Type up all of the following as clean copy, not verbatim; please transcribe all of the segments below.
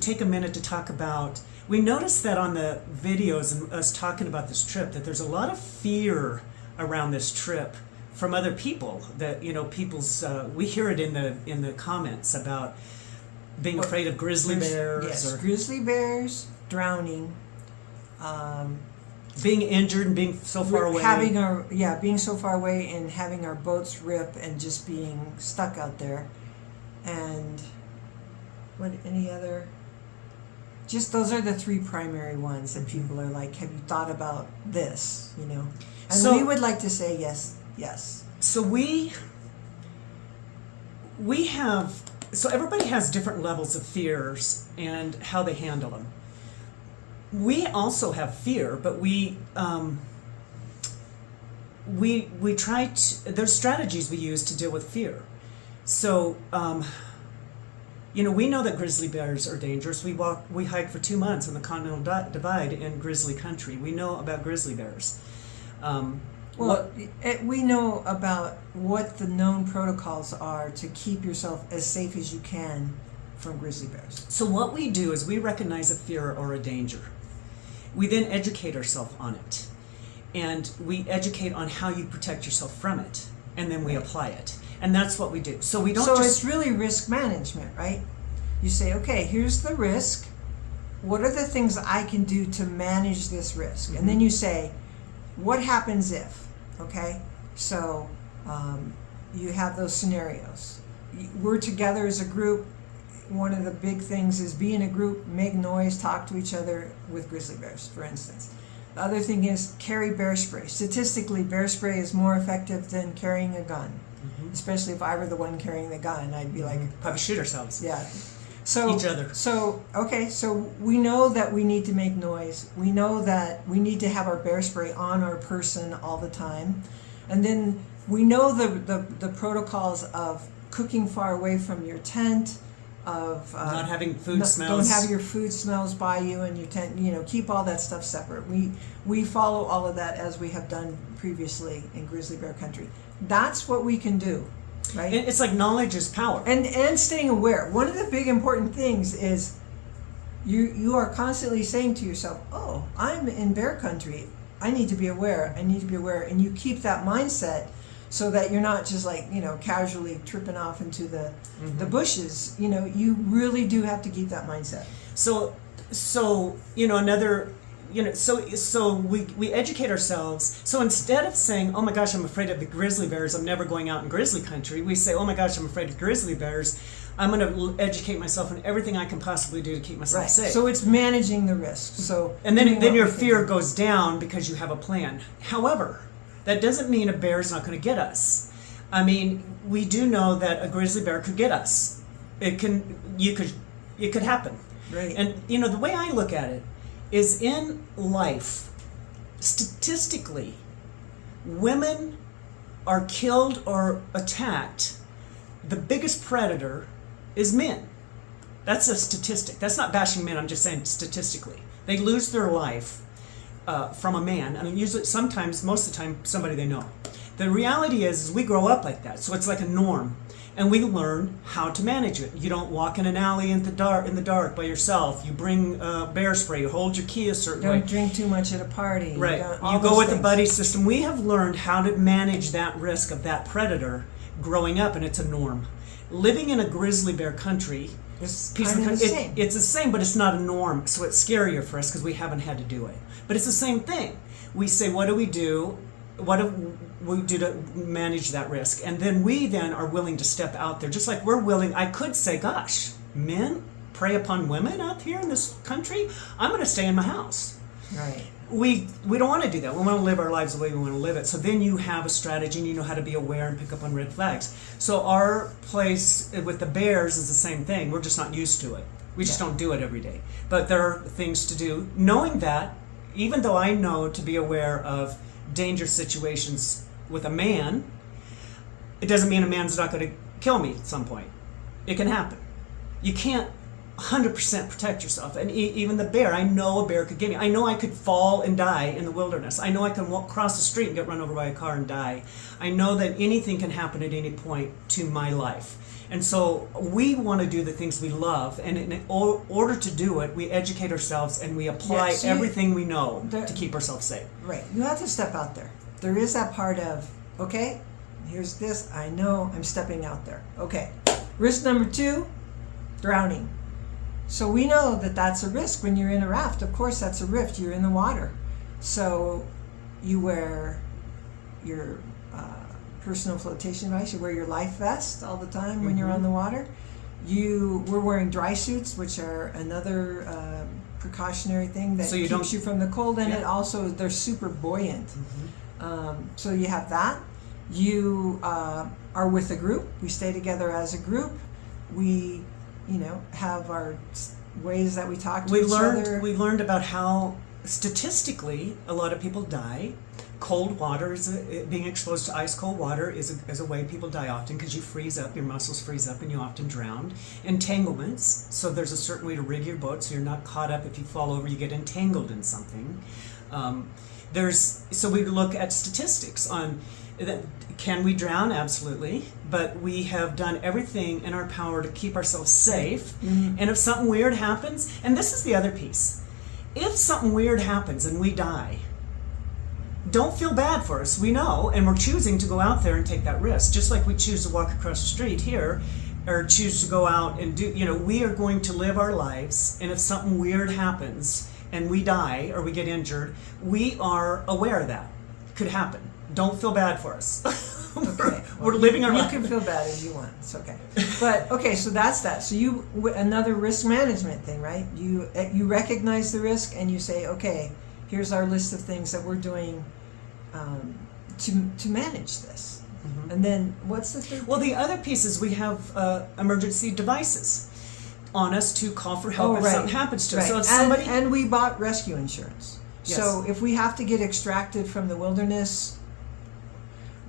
take a minute to talk about, we noticed that on the videos and us talking about this trip, that there's a lot of fear around this trip from other people. That, you know, people's, we hear it in the comments about being afraid of grizzly bears. Yes, or grizzly bears, drowning, being injured and being so far away. Being so far away and having our boats rip and just being stuck out there. And what, any other? Just those are the three primary ones that people are like, have you thought about this, you know? And So- we would like to say yes. So we have, so everybody has different levels of fears and how they handle them. We also have fear, but we try to, there's strategies we use to deal with fear. So, you know, we know that grizzly bears are dangerous. We hike for 2 months in the Continental Divide in grizzly country. We know about grizzly bears. We know about what the known protocols are to keep yourself as safe as you can from grizzly bears. So what we do is we recognize a fear or a danger. We then educate ourselves on it. And we educate on how you protect yourself from it. And then we apply it. And that's what we do. So we don't it's really risk management, right? You say, okay, here's the risk. What are the things I can do to manage this risk? Mm-hmm. And then you say, what happens if? Okay? So you have those scenarios. We're together as a group. One of the big things is be in a group, make noise, talk to each other with grizzly bears, for instance. The other thing is carry bear spray. Statistically, bear spray is more effective than carrying a gun. Mm-hmm. Especially if I were the one carrying the gun, I'd be like, probably shoot ourselves. yeah. So each other. So we know that we need to make noise. We know that we need to have our bear spray on our person all the time, and then we know the protocols of cooking far away from your tent, of not having food smells. Don't have your food smells by you and your tent. You know, keep all that stuff separate. We follow all of that as we have done previously in grizzly bear country. That's what we can do. Right? And it's like knowledge is power. And staying aware. One of the big important things is you are constantly saying to yourself, oh, I'm in bear country. I need to be aware. I need to be aware. And you keep that mindset so that you're not just like, you know, casually tripping off into the bushes. You know, you really do have to keep that mindset. So you know, another, you know, so we educate ourselves. So instead of saying, oh my gosh, I'm afraid of the grizzly bears, I'm never going out in grizzly country, we say, oh my gosh, I'm afraid of grizzly bears, I'm going to educate myself on everything I can possibly do to keep myself safe. So it's managing the risk. So and then your fear goes down because you have a plan. However, that doesn't mean a bear is not going to get us. I mean, we do know that a grizzly bear could get us. It could happen. Right. And you know, the way I look at it is, in life, statistically, women are killed or attacked. The biggest predator is men. That's a statistic. That's not bashing men. I'm just saying statistically. They lose their life from a man. I mean, usually, sometimes, most of the time, somebody they know. The reality is we grow up like that. So it's like a norm. And we learn how to manage it. You don't walk in an alley in the dark by yourself. You bring bear spray. You hold your key a certain way. Don't drink too much at a party. Right. You go with the buddy system. We have learned how to manage that risk of that predator growing up, and it's a norm. Living in a grizzly bear country, It's piece kind of of the same. it's the same, but it's not a norm. So it's scarier for us because we haven't had to do it. But it's the same thing. We say, what do we do? What do we do to manage that risk? And then we are willing to step out there. Just like we're willing, I could say, gosh, men prey upon women out here in this country? I'm going to stay in my house. Right. We don't want to do that. We want to live our lives the way we want to live it. So then you have a strategy and you know how to be aware and pick up on red flags. So our place with the bears is the same thing. We're just not used to it. We just don't do it every day. But there are things to do. Knowing that, even though I know to be aware of dangerous situations with a man, it doesn't mean a man's not going to kill me at some point. It can happen. You can't 100% protect yourself. And even the bear, I know a bear could get me. I know I could fall and die in the wilderness. I know I can walk across the street and get run over by a car and die. I know that anything can happen at any point to my life. And so we want to do the things we love, and in order to do it, we educate ourselves and we apply everything we know to keep ourselves safe. Right. You have to step out there. There is that part of, okay, here's this. I know I'm stepping out there. Okay. Risk number 2, drowning. So we know that that's a risk when you're in a raft. Of course, that's a risk. You're in the water. So you wear your personal flotation device. You wear your life vest all the time when you're on the water. We're wearing dry suits, which are another precautionary thing that keeps you from the cold, and it also, they're super buoyant. So you have that. You are with a group. We stay together as a group. We, have our ways that we talk to each other. We learned about how statistically a lot of people die. Cold water, being exposed to ice cold water is a way people die often, because you freeze up, your muscles freeze up, and you often drown. Entanglements, so there's a certain way to rig your boat so you're not caught up. If you fall over, you get entangled in something. So we look at statistics on that. Can we drown? Absolutely. But we have done everything in our power to keep ourselves safe. And if something weird happens, and this is the other piece, if something weird happens and we die, don't feel bad for us. We know, and we're choosing to go out there and take that risk. Just like we choose to walk across the street here, or choose to go out and do, we are going to live our lives. And if something weird happens and we die or we get injured, we are aware of that. It could happen. Don't feel bad for us. Okay. We're living our life. You can feel bad as you want. It's okay. But okay, so that's that. So another risk management thing, right? You recognize the risk and you say, okay, here's our list of things that we're doing to manage this. And then what's the third? Well, the other piece is we have emergency devices on us to call for help if something happens to us. So if somebody and we bought rescue insurance. Yes. So if we have to get extracted from the wilderness,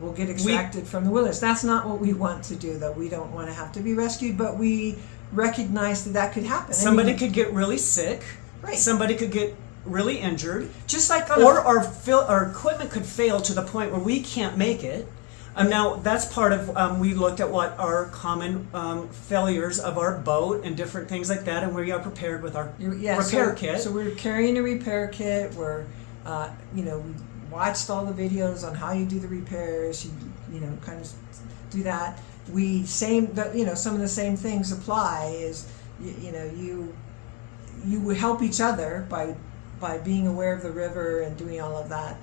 we'll get extracted from the wilderness. That's not what we want to do, though. We don't want to have to be rescued, but we recognize that could happen. Somebody could get really sick. Right. Somebody could get really injured. Just like our equipment could fail to the point where we can't make it. Now, that's part of, we looked at what are common failures of our boat and different things like that, and we are prepared with our repair kit. So we're carrying a repair kit. We're, we watched all the videos on how you do the repairs. You kind of do that. Some of the same things apply. Is you would help each other by being aware of the river and doing all of that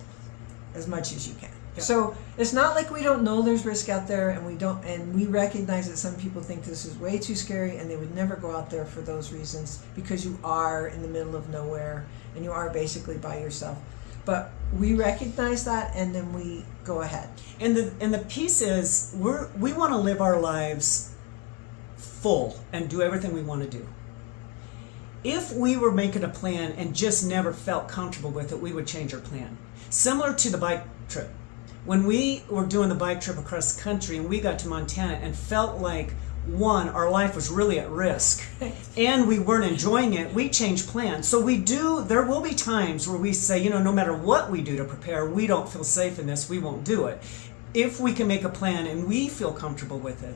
as much as you can. Yeah. So it's not like we don't know there's risk out there, and we recognize that some people think this is way too scary and they would never go out there for those reasons, because you are in the middle of nowhere and you are basically by yourself. But we recognize that, and then we go ahead. And the piece is we want to live our lives full and do everything we want to do. If we were making a plan and just never felt comfortable with it, we would change our plan. Similar to the bike trip. When we were doing the bike trip across the country and we got to Montana and felt like, one, our life was really at risk and we weren't enjoying it, we changed plans. So there will be times where we say, no matter what we do to prepare, we don't feel safe in this, we won't do it. If we can make a plan and we feel comfortable with it,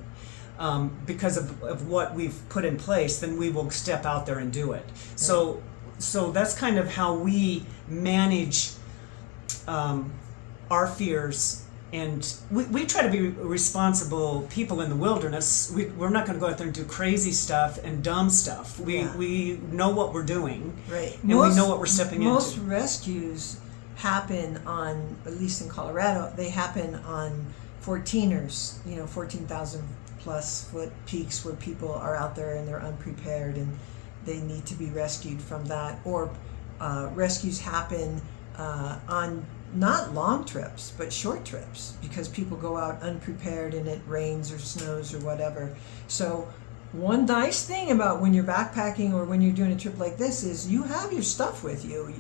because of what we've put in place, then we will step out there and do it. So that's kind of how we manage our fears. And we try to be responsible people in the wilderness. We're not going to go out there and do crazy stuff and dumb stuff. We know what we're doing, right? And we know what we're stepping into. Most rescues happen on, at least in Colorado, they happen on 14ers, 14,000 plus foot peaks where people are out there and they're unprepared and they need to be rescued from that. Or rescues happen on not long trips, but short trips, because people go out unprepared and it rains or snows or whatever. So one nice thing about when you're backpacking or when you're doing a trip like this is you have your stuff with you.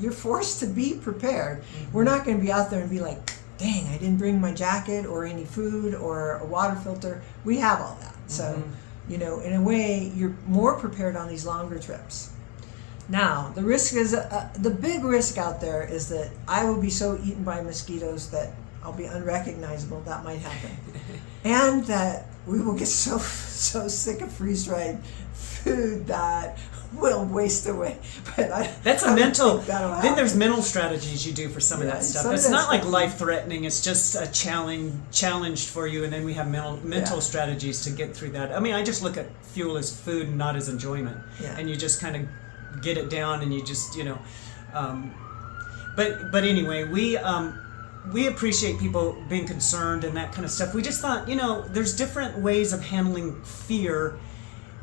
You're forced to be prepared. We're not going to be out there and be like, dang, I didn't bring my jacket or any food or a water filter. We have all that. So You know, in a way, you're more prepared on these longer trips. Now, the risk is the big risk out there is that I will be so eaten by mosquitoes that I'll be unrecognizable. That might happen, and that we will get so sick of freeze-dried food that we'll waste away. But that's a I don't mental. think that'll Then happen. there's mental strategies you do for some of Yeah, that stuff. some of It's that not like stuff- life-threatening. It's just a challenge for you, and then we have mental Yeah. strategies to get through that. I mean, I just look at fuel as food and not as enjoyment, Yeah. and you just kind of get it down, and you just But anyway, we appreciate people being concerned and that kind of stuff. We just thought, there's different ways of handling fear.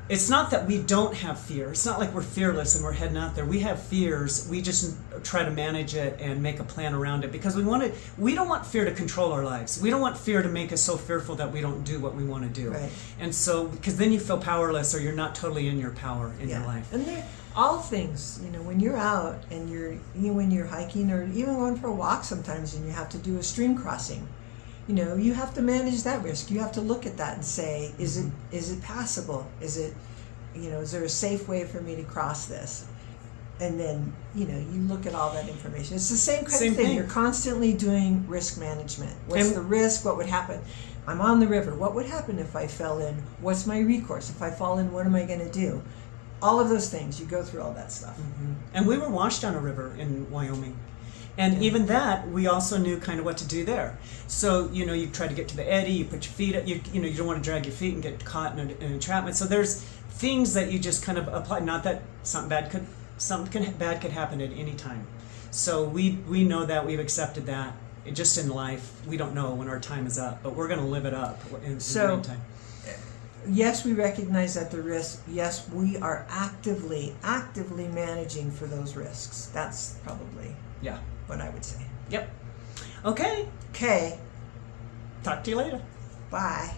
It's not that we don't have fear. It's not like we're fearless and we're heading out there. We have fears. We just try to manage it and make a plan around it because we don't want fear to control our lives. We don't want fear to make us so fearful that we don't do what we want to do. Right. And so, because then you feel powerless or you're not totally in your power in your life. And they're all things, when you're out and when you're hiking or even going for a walk sometimes and you have to do a stream crossing, you have to manage that risk. You have to look at that and say, is it passable? Is it, is there a safe way for me to cross this? And then, you look at all that information. It's the same kind of thing. You're constantly doing risk management. What's the risk? What would happen? I'm on the river. What would happen if I fell in? What's my recourse? If I fall in, what am I going to do? All of those things, you go through all that stuff. Mm-hmm. And we were washed on a river in Wyoming. And even that, we also knew kind of what to do there. So, you try to get to the eddy, you put your feet up, you don't want to drag your feet and get caught in an entrapment. So there's things that you just kind of apply, not that something bad could happen at any time. So we know that, we've accepted that. Just in life, we don't know when our time is up, but we're going to live it up in the meantime. Yes, we recognize that the risk. Yes, we are actively managing for those risks. That's probably what I would say. Yep. Okay. Okay. Talk to you later. Bye.